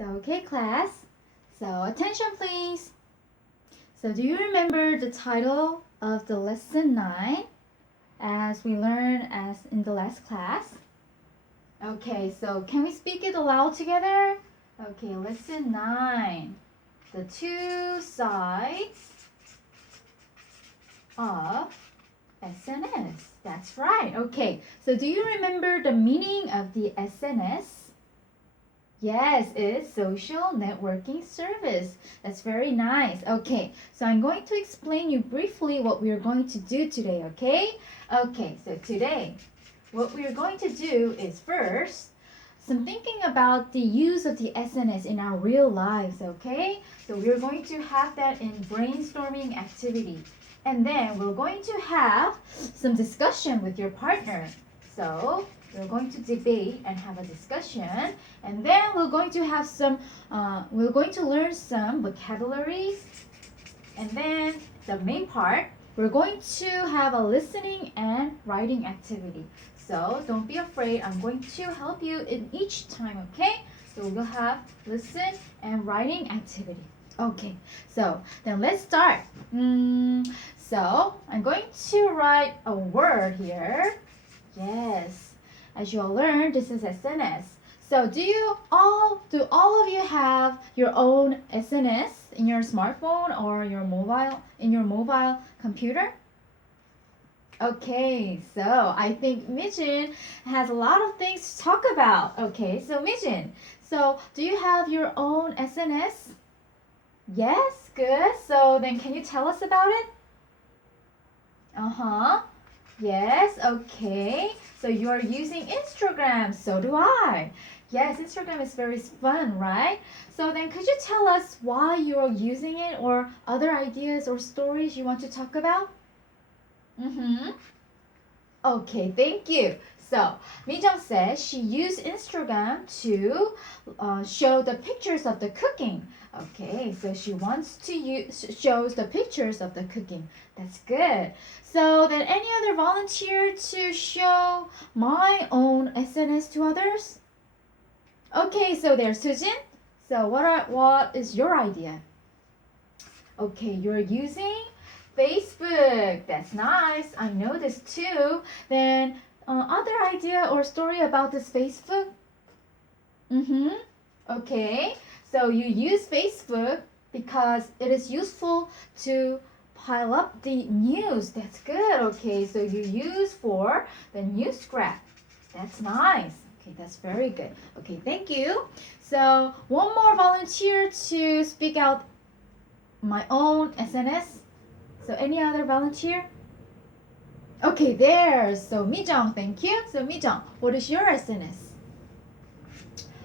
Okay, class. So, attention please. So, do you remember the title of the lesson 9 as we learned as in the last class? Okay, so can we speak it aloud together? Okay, lesson 9. The two sides of SNS. That's right. Okay, so do you remember the meaning of the SNS? Yes, it's social networking service. That's very nice. Okay, so I'm going to explain you briefly what we are going to do today, okay? Okay, so today, what we are going to do is first, some thinking about the use of the SNS in our real lives, okay? So we're going to have that in brainstorming activity. And then we're going to have some discussion with your partner. So we're going to debate and have a discussion, and then we're going to have we're going to learn some vocabularies, and then the main part, we're going to have a listening and writing activity. So don't be afraid, I'm going to help you in each time, okay? So we'll have listen and writing activity. Okay, so then let's start. So I'm going to write a word here. Yes. As you all learned, this is SNS. So do all of you have your own SNS in your smartphone or your mobile computer? Okay, so I think Mijin has a lot of things to talk about. Okay, so Mijin, so do you have your own SNS? Yes, good. So then can you tell us about it? Uh-huh. Yes, okay. So you are using Instagram. So do I. Yes, Instagram is very fun, right? So then could you tell us why you are using it or other ideas or stories you want to talk about? Mm-hmm. Okay, thank you. So, Mijang says she used Instagram to show the pictures of the cooking. Okay, so she wants to shows the pictures of the cooking. That's good. So then any other volunteer to show my own SNS to others? Okay, so there's Sujin. So what is your idea? Okay, you're using Facebook. That's nice. I know this too. Then other idea or story about this Facebook? Mm-hmm. Okay. So you use Facebook because it is useful to pile up the news. That's good. Okay. So you use for the news graph. That's nice. Okay, that's very good. Okay, thank you. So one more volunteer to speak out my own SNS. So any other volunteer? Okay, there. So Mijang, thank you. So Mijang, what is your SNS?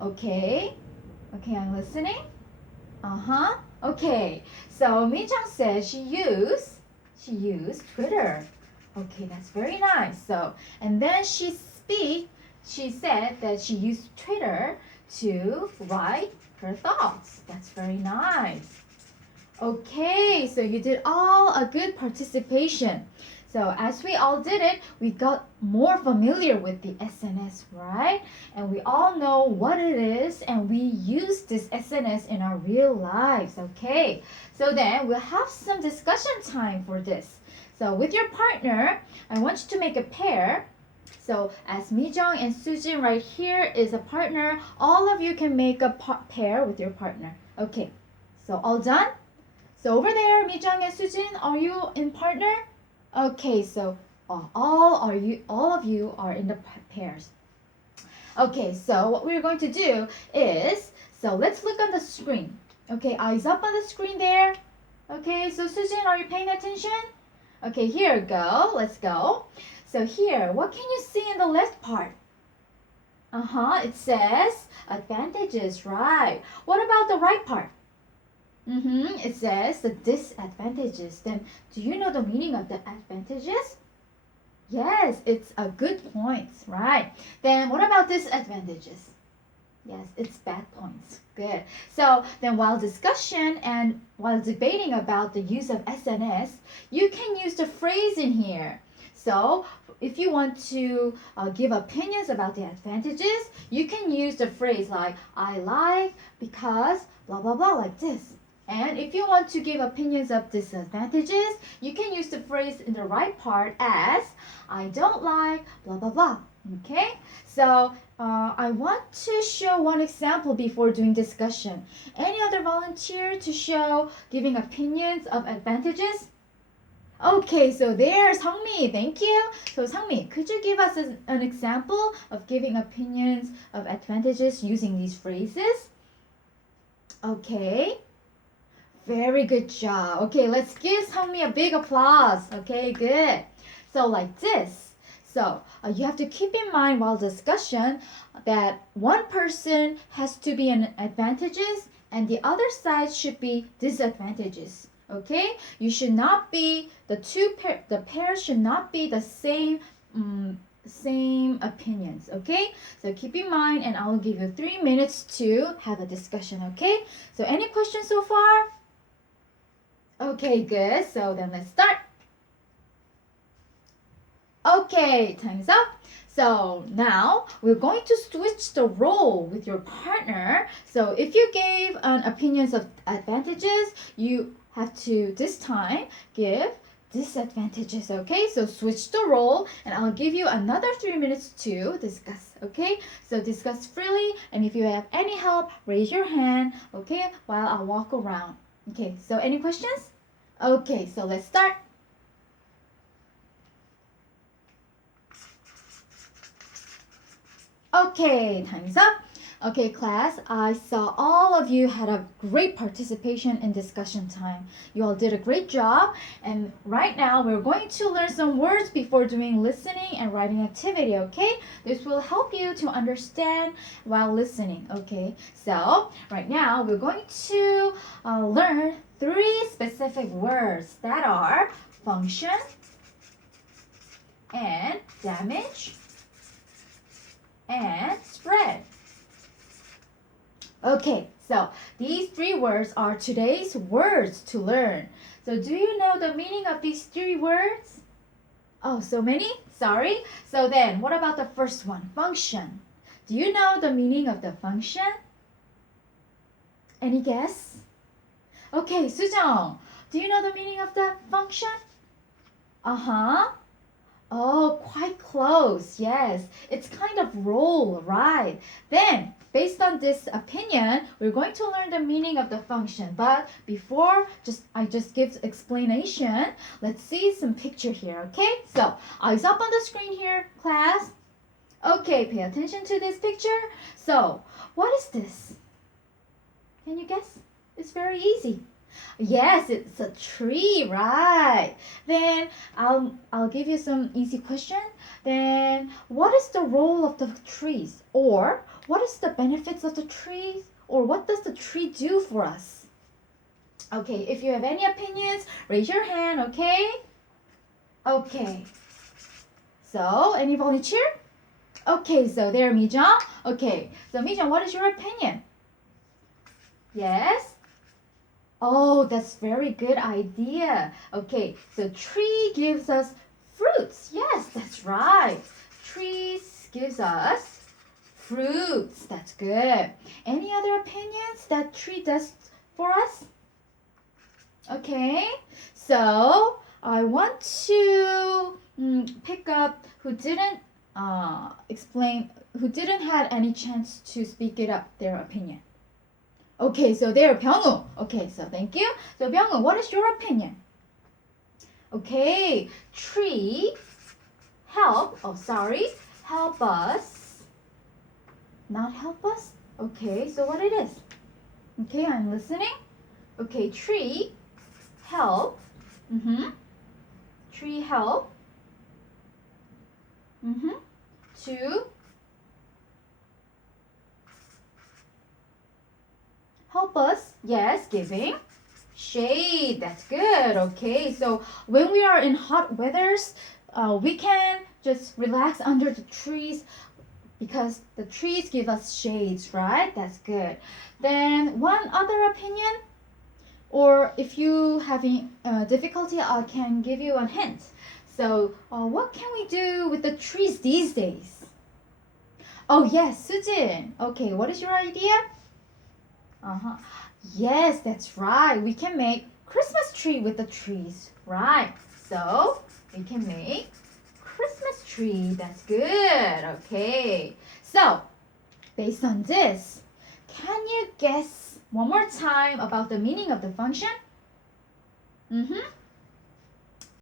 Okay. Okay, I'm listening. Uh-huh. Okay. So Mijang says she used Twitter. Okay, that's very nice. So and then she said that she used Twitter to write her thoughts. That's very nice. Okay, so you did all a good participation. So as we all did it, we got more familiar with the SNS, right? And we all know what it is, and we use this SNS in our real lives, okay? So then we'll have some discussion time for this. So with your partner, I want you to make a pair. So as Mijong and Sujin right here is a partner, all of you can make a pair with your partner. Okay, so all done? So over there, Mijang and Sujin, are you in partner? Okay, so all of you are in the pairs. Okay, so what we're going to do is, so let's look on the screen. Okay, eyes up on the screen there. Okay, so Sujin, are you paying attention? Okay, here go. Let's go. So here, what can you see in the left part? Uh-huh, it says advantages, right? What about the right part? It says the disadvantages. Then, do you know the meaning of the advantages? Yes, it's a good point, right? Then, what about disadvantages? Yes, it's bad points. Good. So, then while discussion and while debating about the use of SNS, you can use the phrase in here. So if you want to give opinions about the advantages, you can use the phrase like I like because blah blah blah like this. And if you want to give opinions of disadvantages, you can use the phrase in the right part as I don't like blah blah blah. Okay, so I want to show one example before doing discussion. Any other volunteer to show giving opinions of advantages? Okay, so there's Sangmi. Thank you. So Sangmi, could you give us an example of giving opinions of advantages using these phrases? Okay. Very good job. Okay, let's give Sangmi a big applause. Okay, good. So like this. So you have to keep in mind while discussion that one person has to be an advantages and the other side should be disadvantages. Okay, you should not be the pairs should not be the same opinions. Okay, so keep in mind, and I will give you 3 minutes to have a discussion. Okay, so any questions so far? Okay, good. So then let's start. Okay, time's up. So now we're going to switch the role with your partner. So if you gave an opinions of advantages, you have to this time give disadvantages. Okay, so switch the role and I'll give you another 3 minutes to discuss. Okay, so discuss freely, and if you have any help, raise your hand. Okay, while I walk around. Okay, so any questions? Okay, so let's start. Okay, time's up. Okay, class, I saw all of you had a great participation in discussion time. You all did a great job. And right now, we're going to learn some words before doing listening and writing activity, okay? This will help you to understand while listening, okay? So, right now, we're going to learn 3 specific words that are function and damage and spread. Okay, so these 3 words are today's words to learn. So do you know the meaning of these 3 words? Oh, so many? Sorry. So then, what about the first one? Function. Do you know the meaning of the function? Any guess? Okay, Sujong, do you know the meaning of the function? Uh-huh. Oh, quite close. Yes, it's kind of role, right? Then, based on this opinion, we're going to learn the meaning of the function. But before I just give explanation, let's see some picture here, okay? So, eyes up on the screen here, class. Okay, pay attention to this picture. So, what is this? Can you guess? It's very easy. Yes, it's a tree, right? Then I'll give you some easy question. Then what is the role of the trees? Or what is the benefits of the trees? Or what does the tree do for us? Okay, if you have any opinions, raise your hand, okay? Okay. So, any volunteer? Okay, so there, Mijang. Okay, so Mijang, what is your opinion? Yes? Oh, that's very good idea. Okay, so tree gives us fruits. Yes, that's right. Trees gives us fruits. That's good. Any other opinions that tree does for us? Okay, so I want to pick up who didn't who didn't had any chance to speak it up their opinion. Okay, so there, Byung-woo. Okay, so thank you. So Byung-woo, what is your opinion? Okay, tree help us. Not help us? Okay, so what it is? Okay, I'm listening. Okay, tree help. Tree help. To help us, yes, giving shade. That's good. Okay, so when we are in hot weathers, we can just relax under the trees because the trees give us shades, right? That's good. Then one other opinion, or if you having difficulty, I can give you a hint. So, what can we do with the trees these days? Oh, yes, Sujin. Okay, what is your idea? Uh-huh. Yes, that's right. We can make Christmas tree with the trees. Right. So, we can make Christmas tree. That's good. Okay. So, based on this, can you guess one more time about the meaning of the function?